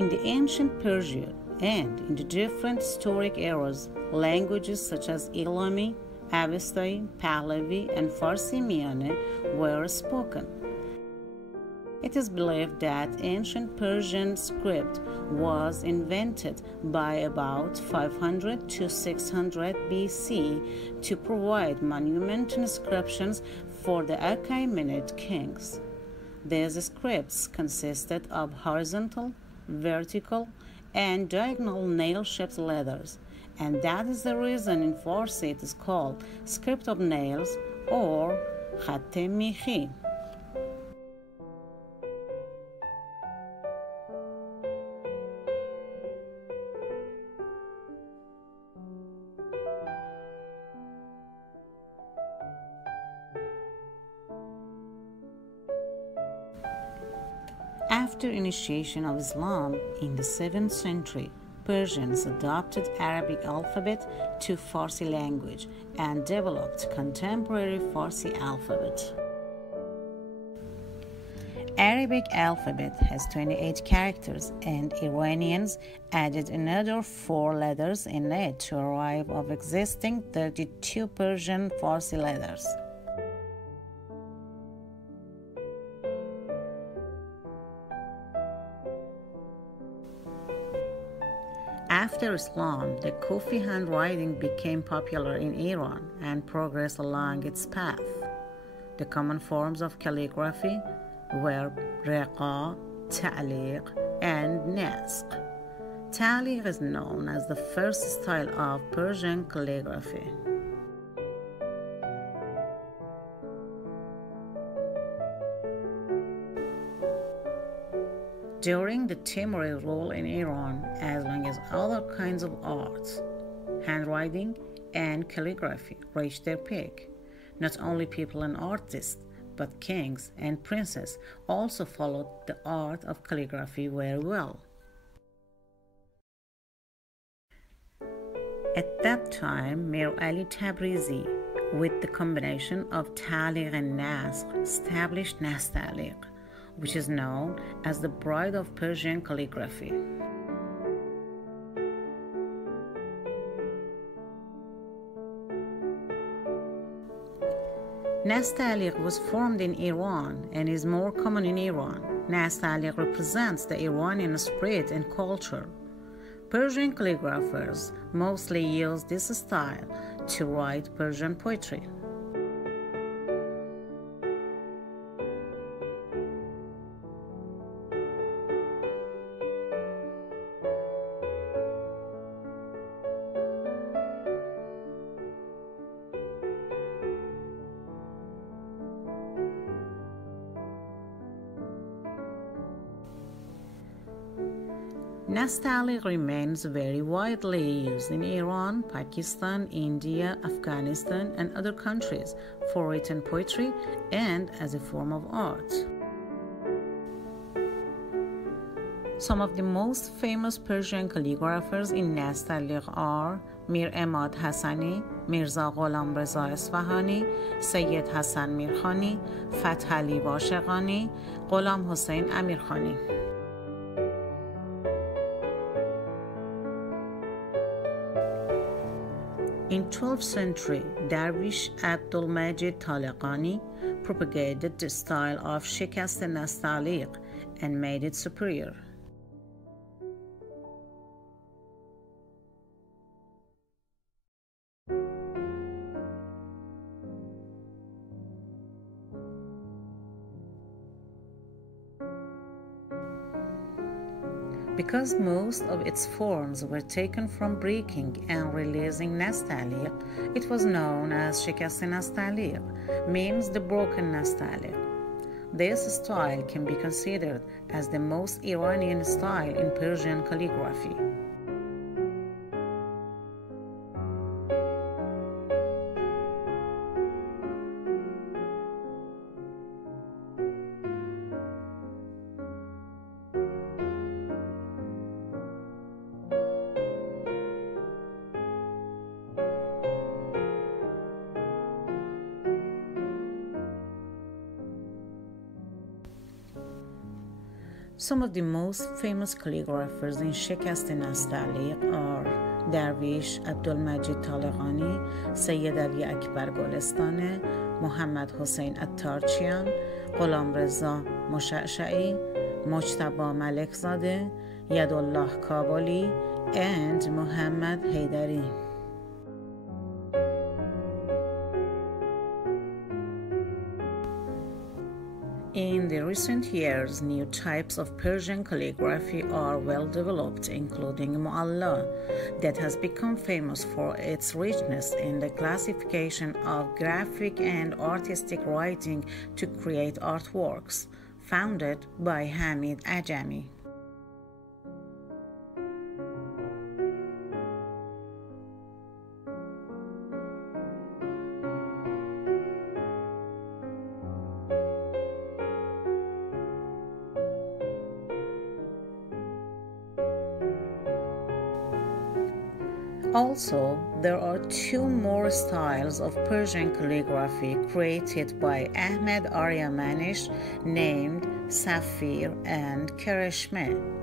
In the ancient Persia and in the different historic eras, languages such as Elami, Avestai, Pahlavi, and Farsi Miane were spoken. It is believed that ancient Persian script was invented by about 500 to 600 BC to provide monumental inscriptions for the Achaemenid kings. These scripts consisted of horizontal, vertical, and diagonal nail-shaped letters, and that is the reason in Farsi it is called script of nails or Khat-e-Mikhi. After initiation of Islam in the 7th century, Persians adopted Arabic alphabet to Farsi language and developed contemporary Farsi alphabet. Arabic alphabet has 28 characters, and Iranians added another 4 letters in it to arrive of existing 32 Persian Farsi letters. After Islam, the Kufi handwriting became popular in Iran and progressed along its path. The common forms of calligraphy were Riqa, Ta'liq, and Nasq. Ta'liq is known as the first style of Persian calligraphy. During the Timurid rule in Iran, as long as other kinds of arts, handwriting and calligraphy reached their peak, not only people and artists, but kings and princes also followed the art of calligraphy very well. At that time, Mir Ali Tabrizi, with the combination of Ta'liq and Nasq, established Nastaliq, which is known as the bride of Persian calligraphy. Nastaliq was formed in Iran and is more common in Iran. Nastaliq represents the Iranian spirit and culture. Persian calligraphers mostly use this style to write Persian poetry. Nastaliq remains very widely used in Iran, Pakistan, India, Afghanistan, and other countries for written poetry and as a form of art. Some of the most famous Persian calligraphers in Nastaliq are Mir Emad Hassani, Mirza Ghalam-Reza Isfahani, Sayyid Hassan Mirkhani, Fath Ali Bashiqani, Ghulam Hossein Amirkhani. In 12th century, Darwish Abdulmajid Taleqani propagated the style of Shikast Nastaliq and made it superior. Because most of its forms were taken from breaking and releasing Nastaliq, it was known as Shikast Nastaliq, means the broken Nastaliq. This style can be considered as the most Iranian style in Persian calligraphy. Some of the most famous calligraphers in Shikast Nastaliq are Darwish Abdulmajid Taleghani, Sayyid Ali Akbar Golestane, Muhammad Hussein Attarchian, Ghulam Reza Moshashai, Mojtaba Malekzadeh, Yadullah Kabuli, and Muhammad Haydari. In the recent years, new types of Persian calligraphy are well developed, including Mu'alla, that has become famous for its richness in the classification of graphic and artistic writing to create artworks, founded by Hamid Ajami. Also, there are two more styles of Persian calligraphy created by Ahmed Aryamanish named Safir and Kereshme.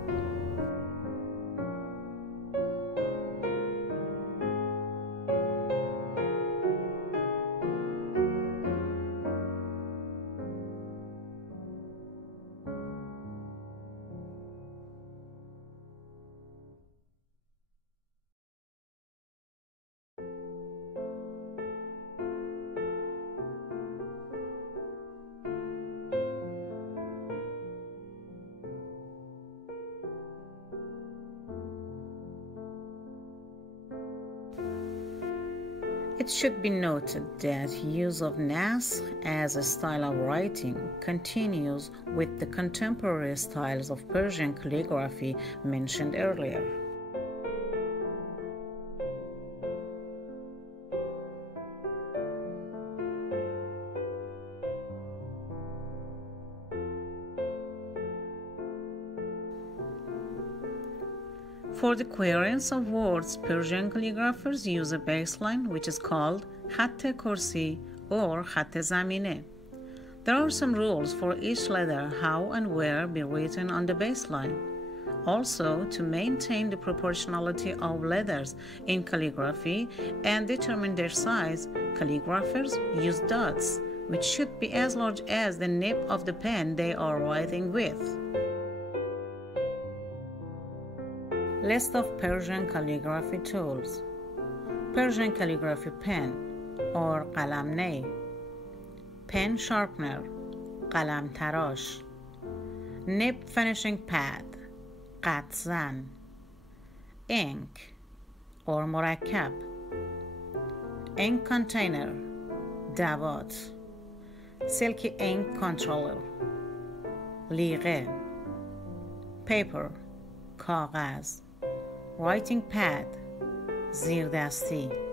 It should be noted that use of Nasr as a style of writing continues with the contemporary styles of Persian calligraphy mentioned earlier. For the coherence of words, Persian calligraphers use a baseline which is called Khat-e Kursi or Khat-e Zamine. There are some rules for each letter how and where be written on the baseline. Also, to maintain the proportionality of letters in calligraphy and determine their size, calligraphers use dots, which should be as large as the nib of the pen they are writing with. List of Persian calligraphy tools. Persian calligraphy pen or Ghalam-ne, pen sharpener, Ghalam-taraash, Nib-Finishing pad, Ghat-zan, ink or murakkab, ink container, davat, silky ink controller, lighe, paper, kagaz, writing pad, zirdasti.